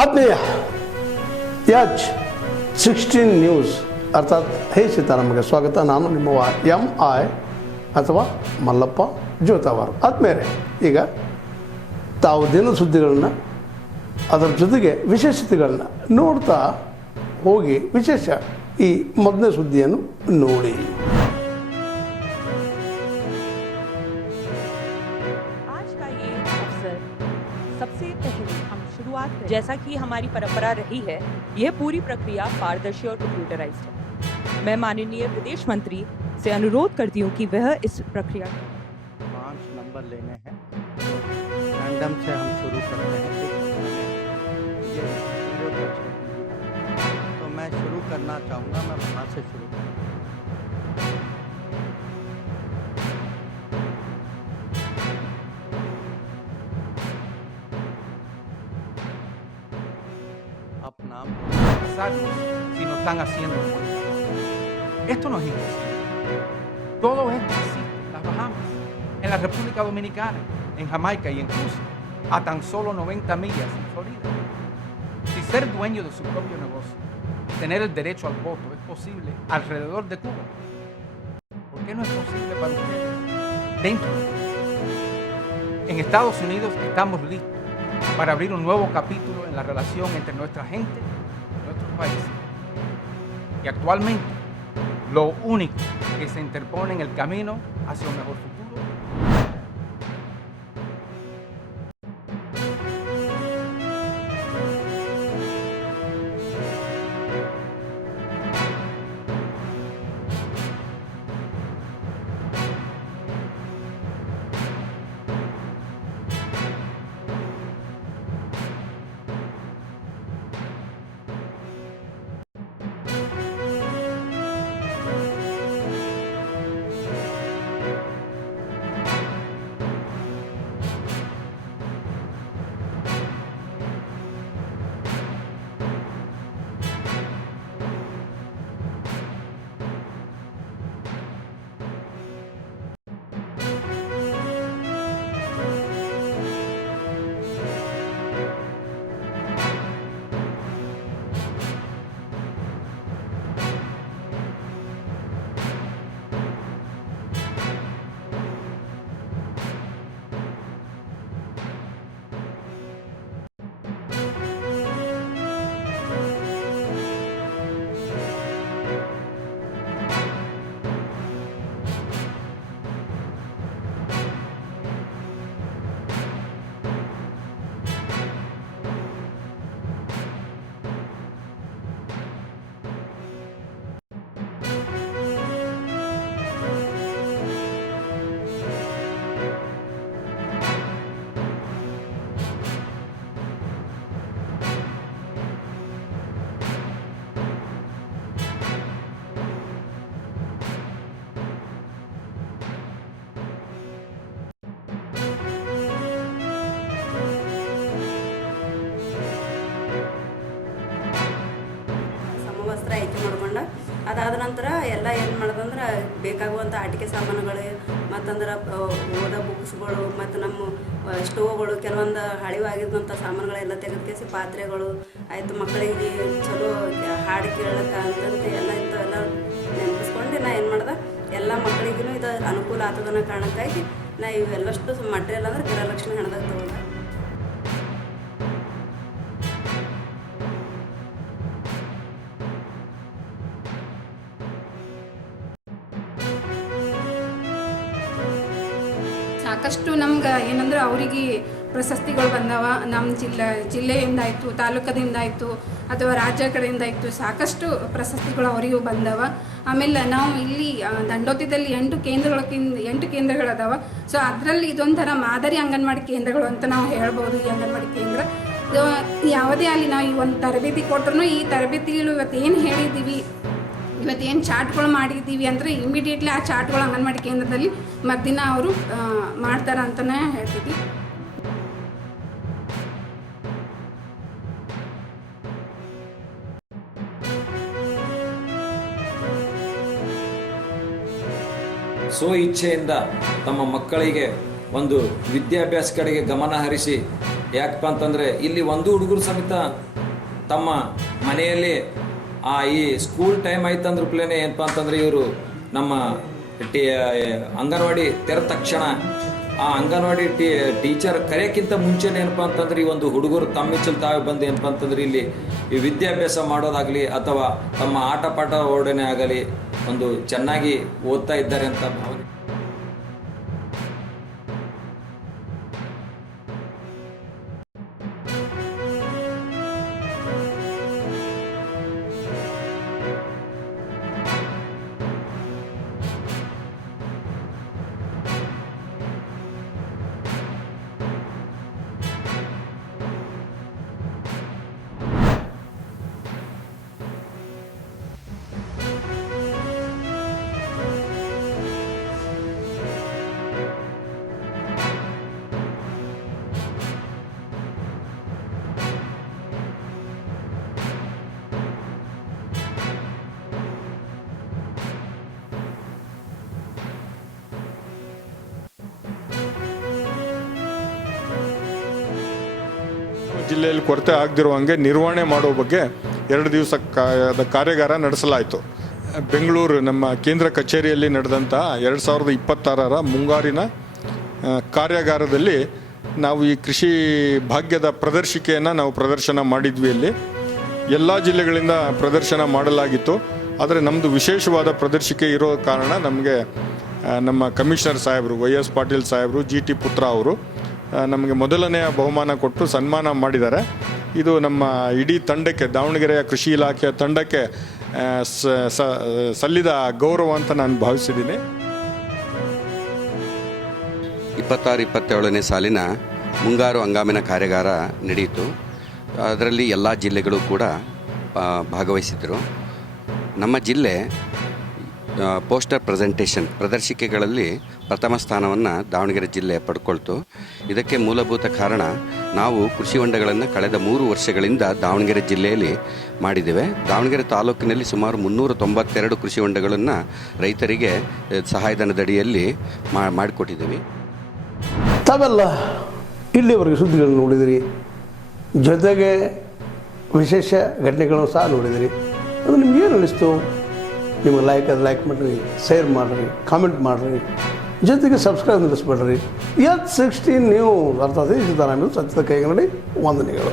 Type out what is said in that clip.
ಆತ್ಮೀಯ H16 news ಅರ್ಥಾತ್ ಹೇ ಸೀತಾರಾಮಗೆ ಸ್ವಾಗತ. ನಾನು ನಿಮ್ಮ MI ಅಥವಾ ಮಲ್ಲಪ್ಪ ಜೋತಾವಾರ್. ಆದ್ಮೇಲೆ ಈಗ ತಾವು ದಿನ ಸುದ್ದಿಗಳನ್ನ ಅದರ ಜೊತೆಗೆ ವಿಶೇಷತೆಗಳನ್ನ ನೋಡ್ತಾ ಹೋಗಿ ವಿಶೇಷ ಈ ಮೊದಲನೇ ಸುದ್ದಿಯನ್ನು ನೋಡಿ. सबसे पहले हम शुरुआत करें। जैसा कि हमारी परंपरा रही है, यह पूरी प्रक्रिया पारदर्शी और कंप्यूटराइज्ड है। मैं माननीय विदेश मंत्री से अनुरोध करती हूँ कि वह इस प्रक्रिया 5 नंबर लेने हैं। रैंडम से हम शुरू करते हैं। तो मैं शुरू करना चाहूँगा, मैं वहाँ से शुरू करूँगा। अपना si no están haciendo un buen trabajo. Esto no es imposible. Todo esto existe en las Bahamas, en la República Dominicana, en Jamaica y incluso a tan solo 90 millas en Florida. Si ser dueño de su propio negocio y tener el derecho al voto es posible alrededor de Cuba, ¿por qué no es posible para ustedes dentro de Cuba? En Estados Unidos estamos listos para abrir un nuevo capítulo en la relación entre nuestra gente y nuestros países. Y actualmente, lo único que se interpone en el camino hacia un mejor futuro ಸಮವಸ್ತ್ರ ಆಯ್ಕೆ ಮಾಡ್ಕೊಂಡು ಅದಾದ ನಂತರ ಎಲ್ಲ ಏನು ಮಾಡೋದಂದ್ರೆ ಬೇಕಾಗುವಂಥ ಆಟಿಕೆ ಸಾಮಾನುಗಳು ಮತ್ತಂದ್ರೆ ಓದೋ ಬುಕ್ಸ್ಗಳು ಮತ್ತು ನಮ್ಮ ಸ್ಟೋವ್ಗಳು ಕೆಲವೊಂದು ಹಳಿವಾಗಿದ್ದಂಥ ಸಾಮಾನುಗಳೆಲ್ಲ ತೆಗೆದುಕೇಸಿ ಪಾತ್ರೆಗಳು ಆಯಿತು ಮಕ್ಕಳಿಗೆ ಚಲೋ ಹಾಡು ಕೇಳಕ್ಕೆ ಅಂತಂತೆ ಎಲ್ಲ ಇಂಥವೆಲ್ಲ ನೆನಪಿಸ್ಕೊಂಡು ನಾ ಏನು ಮಾಡ್ದೆ ಎಲ್ಲ ಮಕ್ಕಳಿಗೂ ಇದು ಅನುಕೂಲ ಆಗ್ತದನ್ನೋ ಕಾರಣಕ್ಕಾಗಿ ನಾ ಇವೆಲ್ಲಷ್ಟು ಮಟೀರಿಯಲ್ ಅಂದ್ರೆ ಗೃಹಲಕ್ಷ್ಮಿ ಹಣದಾಗ ತೊಗೊಂಡೆ. ಸಾಕಷ್ಟು ನಮ್ಗೆ ಏನಂದ್ರೆ ಅವರಿಗೆ ಪ್ರಶಸ್ತಿಗಳು ಬಂದವ. ನಮ್ಮ ಜಿಲ್ಲೆಯಿಂದ ಆಯಿತು, ತಾಲೂಕದಿಂದ ಆಯಿತು ಅಥವಾ ರಾಜ್ಯ ಕಡೆಯಿಂದ ಆಯಿತು, ಸಾಕಷ್ಟು ಪ್ರಶಸ್ತಿಗಳು ಅವರಿಗೂ ಬಂದವ. ಆಮೇಲೆ ನಾವು ಇಲ್ಲಿ ದಂಡೋತಿದಲ್ಲಿ 8 ಕೇಂದ್ರಗಳದಾವ. ಸೊ ಅದರಲ್ಲಿ ಇದೊಂಥರ ಮಾದರಿ ಅಂಗನವಾಡಿ ಕೇಂದ್ರಗಳು ಅಂತ ನಾವು ಹೇಳ್ಬೋದು. ಈ ಅಂಗನವಾಡಿ ಕೇಂದ್ರ ಯಾವುದೇ ಅಲ್ಲಿ ನಾವು ಈ ಒಂದು ತರಬೇತಿ ಕೊಟ್ಟರು ಈ ತರಬೇತಿಗಳು ಇವತ್ತೇನು ಹೇಳಿದ್ದೀವಿ, ಇವತ್ತೇನು ಚಾರ್ಟ್ಗಳು ಮಾಡಿದ್ದೀವಿ ಅಂದರೆ ಇಮಿಡಿಯೇಟ್ಲಿ ಆ ಚಾರ್ಟ್ಗಳು ಅಂಗನವಾಡಿ ಕೇಂದ್ರದಲ್ಲಿ ಮರುದಿನ ಅವರು ಮಾಡ್ತಾರೆ ಅಂತಲೇ ಹೇಳ್ತೀವಿ. ಸ್ವ ಇಚ್ಛೆಯಿಂದ ತಮ್ಮ ಮಕ್ಕಳಿಗೆ ಒಂದು ವಿದ್ಯಾಭ್ಯಾಸ ಕಡೆಗೆ ಗಮನ ಹರಿಸಿ ಯಾಕಪ್ಪ ಅಂತಂದರೆ ಇಲ್ಲಿ ಒಂದು ಹುಡುಗರು ಸಮೇತ ತಮ್ಮ ಮನೆಯಲ್ಲಿ ಈ ಸ್ಕೂಲ್ ಟೈಮ್ ಆಯ್ತಂದ್ರಪ್ಲೇನೆ ಏನಪ್ಪ ಅಂತಂದರೆ ಇವರು ನಮ್ಮ ಅಂಗನವಾಡಿ ತೆರೆದ ತಕ್ಷಣ ಆ ಅಂಗನವಾಡಿ ಟೀಚರ್ ಕರೆಯೋಕ್ಕಿಂತ ಮುಂಚೆನೇ ಏನಪ್ಪ ಅಂತಂದ್ರೆ ಈ ಒಂದು ಹುಡುಗರು ತಮ್ಮಿಚ್ಚಲು ತಾವೇ ಬಂದು ಏನಪ್ಪ ಅಂತಂದ್ರೆ ಇಲ್ಲಿ ಈ ವಿದ್ಯಾಭ್ಯಾಸ ಮಾಡೋದಾಗಲಿ ಅಥವಾ ತಮ್ಮ ಆಟ ಪಾಠ ಓಡನೆ ಆಗಲಿ ಒಂದು ಚೆನ್ನಾಗಿ ಓದ್ತಾ ಇದ್ದಾರೆ ಅಂತ ಭಾವನೆ. ಜಿಲ್ಲೆಯಲ್ಲಿ ಕೊರತೆ ಆಗದಿರುವಂಗೆ ನಿರ್ವಹಣೆ ಮಾಡುವ ಬಗ್ಗೆ 2 ದಿವಸ ಕಾರ್ಯಾಗಾರ ನಡೆಸಲಾಯಿತು. ಬೆಂಗಳೂರು ನಮ್ಮ ಕೇಂದ್ರ ಕಚೇರಿಯಲ್ಲಿ ನಡೆದಂಥ 2026ರ ಮುಂಗಾರಿನ ಕಾರ್ಯಾಗಾರದಲ್ಲಿ ನಾವು ಈ ಕೃಷಿ ಭಾಗ್ಯದ ಪ್ರದರ್ಶಿಕೆಯನ್ನು ನಾವು ಪ್ರದರ್ಶನ ಮಾಡಿದ್ವಿ. ಇಲ್ಲಿ ಎಲ್ಲ ಜಿಲ್ಲೆಗಳಿಂದ ಪ್ರದರ್ಶನ ಮಾಡಲಾಗಿತ್ತು. ಆದರೆ ನಮ್ಮದು ವಿಶೇಷವಾದ ಪ್ರದರ್ಶಿಕೆ ಇರೋ ಕಾರಣ ನಮಗೆ ನಮ್ಮ ಕಮಿಷನರ್ ಸಾಹೇಬರು YS ಪಾಟೀಲ್ ಸಾಹೇಬರು GT ಪುತ್ರ ಅವರು ನಮಗೆ ಮೊದಲನೆಯ ಬಹುಮಾನ ಕೊಟ್ಟು ಸನ್ಮಾನ ಮಾಡಿದ್ದಾರೆ. ಇದು ನಮ್ಮ ಇಡೀ ತಂಡಕ್ಕೆ, ದಾವಣಗೆರೆಯ ಕೃಷಿ ಇಲಾಖೆಯ ತಂಡಕ್ಕೆ ಸಲ್ಲಿದ ಗೌರವ ಅಂತ ನಾನು ಭಾವಿಸಿದ್ದೀನಿ. 26-27ನೇ ಸಾಲಿನ ಮುಂಗಾರು ಹಂಗಾಮಿನ ಕಾರ್ಯಾಗಾರ ನಡೆಯಿತು. ಅದರಲ್ಲಿ ಎಲ್ಲ ಜಿಲ್ಲೆಗಳು ಕೂಡ ಭಾಗವಹಿಸಿದರು. ನಮ್ಮ ಜಿಲ್ಲೆ ಪೋಸ್ಟರ್ ಪ್ರದರ್ಶಿಕೆಗಳಲ್ಲಿ ಪ್ರಥಮ ಸ್ಥಾನವನ್ನು ದಾವಣಗೆರೆ ಜಿಲ್ಲೆ ಪಡ್ಕೊಳ್ತು. ಇದಕ್ಕೆ ಮೂಲಭೂತ ಕಾರಣ ನಾವು ಕೃಷಿ ಹೊಂಡಗಳನ್ನು ಕಳೆದ 3 ವರ್ಷಗಳಿಂದ ದಾವಣಗೆರೆ ಜಿಲ್ಲೆಯಲ್ಲಿ ಮಾಡಿದ್ದೇವೆ. ದಾವಣಗೆರೆ ತಾಲೂಕಿನಲ್ಲಿ ಸುಮಾರು 392 ಕೃಷಿ ಹೊಂಡಗಳನ್ನು ರೈತರಿಗೆ ಸಹಾಯಧನದಡಿಯಲ್ಲಿ ಮಾಡಿಕೊಟ್ಟಿದ್ದೀವಿ. ತಾವೆಲ್ಲ ಇಲ್ಲಿವರೆಗೆ ಸುದ್ದಿಗಳನ್ನು ನೋಡಿದಿರಿ, ಜೊತೆಗೆ ವಿಶೇಷ ಘಟನೆಗಳನ್ನು ಸಹ ನೋಡಿದಿರಿ. ಅದು ನಿಮ್ಗೆ ಏನು ಅನ್ನಿಸ್ತು? ನಿಮಗೆ ಲೈಕ್ ಮಾಡಿರಿ, ಶೇರ್ ಮಾಡಿರಿ, ಕಾಮೆಂಟ್ ಮಾಡಿರಿ, ಜೊತೆಗೆ ಸಬ್ಸ್ಕ್ರೈಬ್ ನಿಲ್ಲಿಸ್ಬೇಡ್ರಿ. H16 ನ್ಯೂಸ್ ಅರ್ಥಾತ್ ಸೀತಾರಾಮ ಸತ್ಯದ ಕೈಗನ್ನಡಿ ವಂದನೆಗಳು.